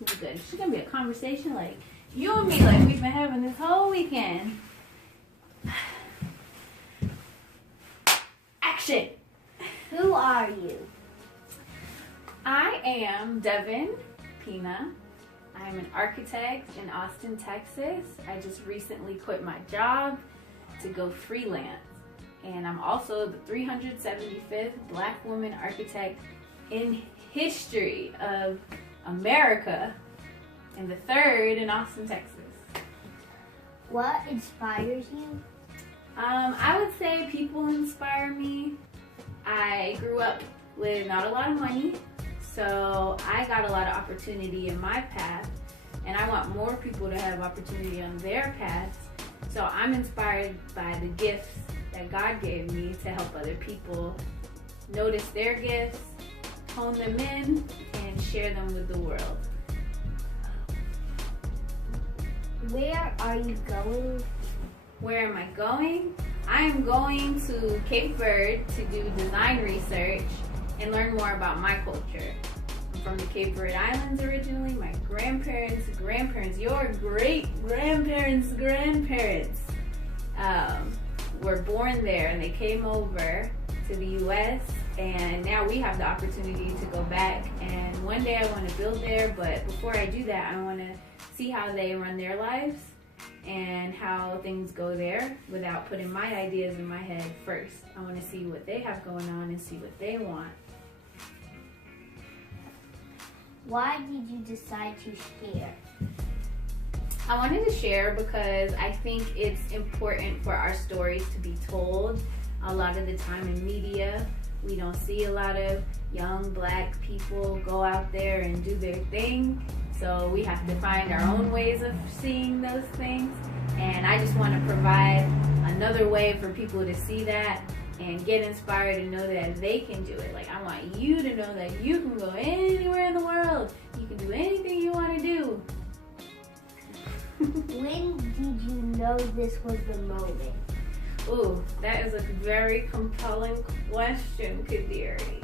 This is good. It's gonna be a conversation like you and me, like we've been having this whole weekend. Action! Who are you? I am Devanne Pena. I'm an architect in Austin, Texas. I just recently quit my job to go freelance. And I'm also the 375th Black woman architect in history of America, and the third in Austin, Texas. What inspires you? I would say people inspire me. I grew up with not a lot of money, so I got a lot of opportunity in my path, and I want more people to have opportunity on their paths. So I'm inspired by the gifts that God gave me to help other people notice their gifts, hone them in, and share them with the world. Where are you going? Where am I going? I am going to Cape Verde to do design research and learn more about my culture. I'm from the Cape Verde Islands originally. My grandparents, your great-grandparents' grandparents were born there, and they came over to the U.S., and now we have the opportunity to go back, and one day I want to build there, but before I do that, I want to see how they run their lives and how things go there without putting my ideas in my head first. I want to see what they have going on and see what they want. Why did you decide to share? I wanted to share because I think it's important for our stories to be told. A lot of the time in media, we don't see a lot of young Black people go out there and do their thing. So we have to find our own ways of seeing those things. And I just want to provide another way for people to see that and get inspired and know that they can do it. Like, I want you to know that you can go anywhere in the world. You can do anything you want to do. When did you know this was the moment? Ooh, that is a very compelling question, Kadiri.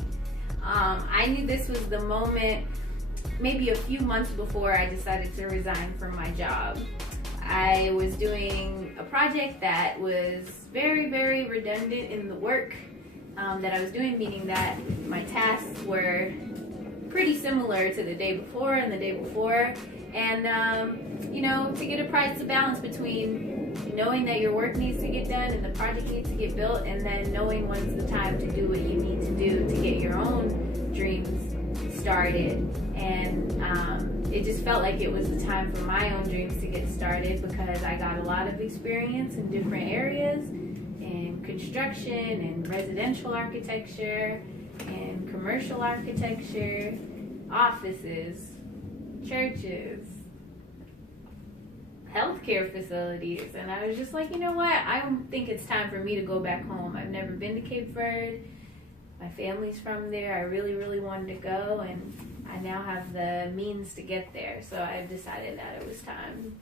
I knew this was the moment maybe a few months before I decided to resign from my job. I was doing a project that was very, very redundant in the work that I was doing, meaning that my tasks were pretty similar to the day before and the day before. And, you know, to get a price to balance between knowing that your work needs to get done and the project needs to get built, and then knowing when's the time to do what you need to do to get your own dreams started. And it just felt like it was the time for my own dreams to get started because I got a lot of experience in different areas, in construction and residential architecture and commercial architecture, offices, churches, healthcare facilities. And I was just like, you know what? I think it's time for me to go back home. I've never been to Cape Verde. My family's from there. I really, really wanted to go, and I now have the means to get there. So I decided that it was time.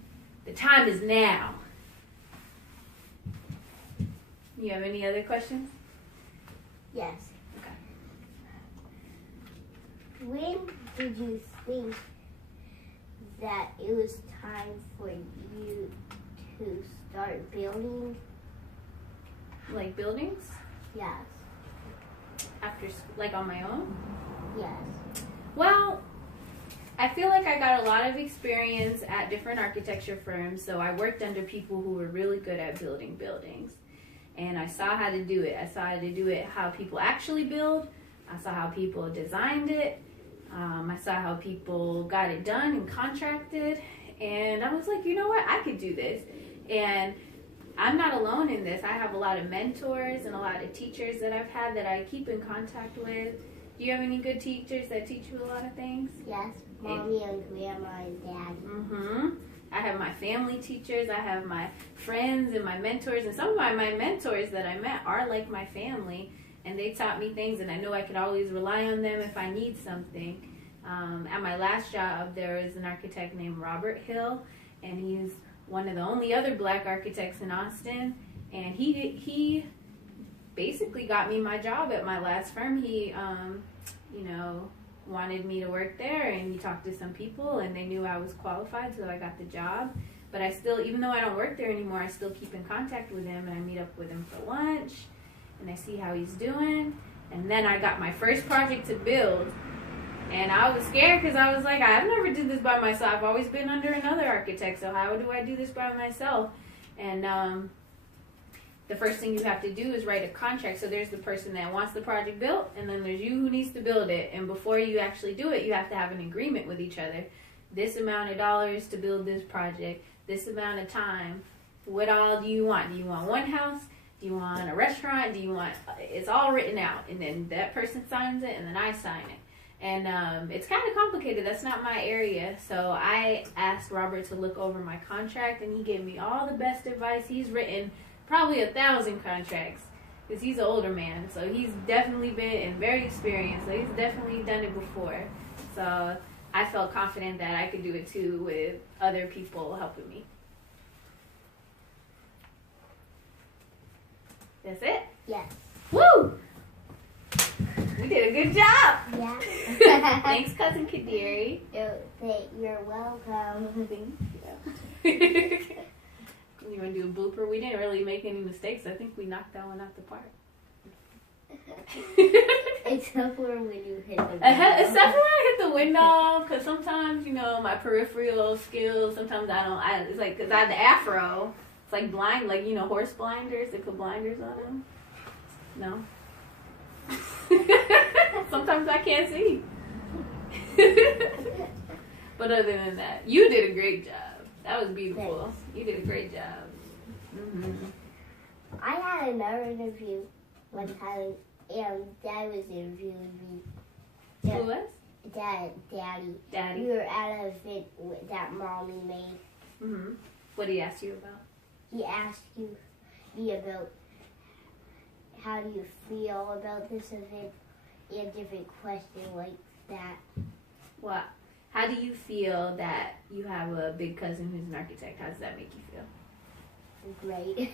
The time is now. You have any other questions? Yes. Okay. When did you think that it was time for you to start building? Like buildings? Yes. After, like on my own? Yes. Well, I feel like I got a lot of experience at different architecture firms, so I worked under people who were really good at building buildings. And I saw how to do it. I saw how to do it, how people actually build. I saw how people designed it. I saw how people got it done and contracted. And I was like, you know what? I could do this. And I'm not alone in this. I have a lot of mentors and a lot of teachers that I've had that I keep in contact with. Do you have any good teachers that teach you a lot of things? Yes, Mommy and Grandma and Dad. Mm-hmm. I have my family teachers. I have my friends and my mentors. And some of my mentors that I met are like my family. And they taught me things, and I know I could always rely on them if I need something. At my last job, there was an architect named Robert Hill, and he's one of the only other Black architects in Austin. And he basically got me my job at my last firm. He, wanted me to work there, and he talked to some people, and they knew I was qualified, so I got the job. But I still, even though I don't work there anymore, I still keep in contact with him, and I meet up with him for lunch, and I see how he's doing. And then I got my first project to build, and I was scared because I was like, I've never did this by myself. I've always been under another architect, so how do I do this by myself? And the first thing you have to do is write a contract. So there's the person that wants the project built, and then there's you who needs to build it. And before you actually do it, you have to have an agreement with each other. This amount of dollars to build this project, this amount of time. What all do you want? Do you want one house? Do you want a restaurant? Do you want... It's all written out, and then that person signs it, and then I sign it. And it's kind of complicated. That's not my area. So I asked Robert to look over my contract, and he gave me all the best advice. He's written probably 1,000 contracts because he's an older man. So he's definitely been and very experienced. So he's definitely done it before. So I felt confident that I could do it too with other people helping me. That's it? Yes. Woo! We did a good job. Yeah. Thanks, Cousin Kadiri. You're welcome. You want to do a blooper? We didn't really make any mistakes. I think we knocked that one out the park. Except for when you hit the window. Except for when I hit the window, because sometimes, you know, my peripheral skills, sometimes it's like, because I have the afro. It's like blind, like, you know, horse blinders. They put blinders on them. No. Sometimes I can't see. But other than that, you did a great job. That was beautiful. Thanks. You did a great job. Mm-hmm. I had another interview one time, and Dad was interviewing me. Who was? Daddy. Daddy. We were at an event that Mommy made. Mm-hmm. What did he ask you about? He asked me about how do you feel about this event, and different questions like that. What? How do you feel that you have a big cousin who's an architect? How does that make you feel? Great.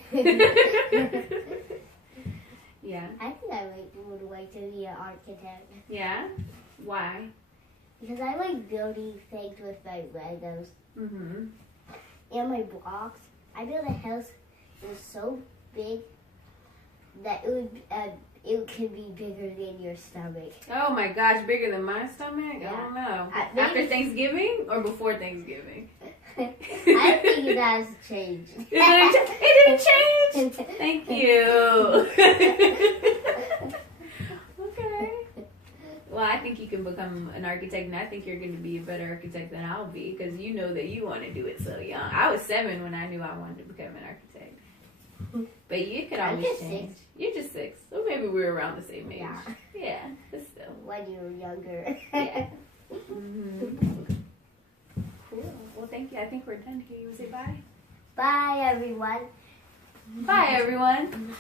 Yeah. I think I would like to be an architect. Yeah? Why? Because I like building things with my Legos. Mm-hmm. And my blocks. I built a house that was so big that it could be bigger than your stomach. Oh my gosh, bigger than my stomach? Yeah. I don't know. Maybe. After Thanksgiving or before Thanksgiving? I think it has changed. It didn't change? Thank you. Okay. Well, I think you can become an architect, and I think you're going to be a better architect than I'll be, because you know that you want to do it so young. I was 7 when I knew I wanted to become an architect. But you could always change. 6. You're just 6. So maybe we're around the same age. Yeah. Yeah, but still. When you were younger. Yeah. Mm-hmm. Cool. Well, thank you. I think we're done here. You want to say bye? Bye, everyone. Bye, everyone.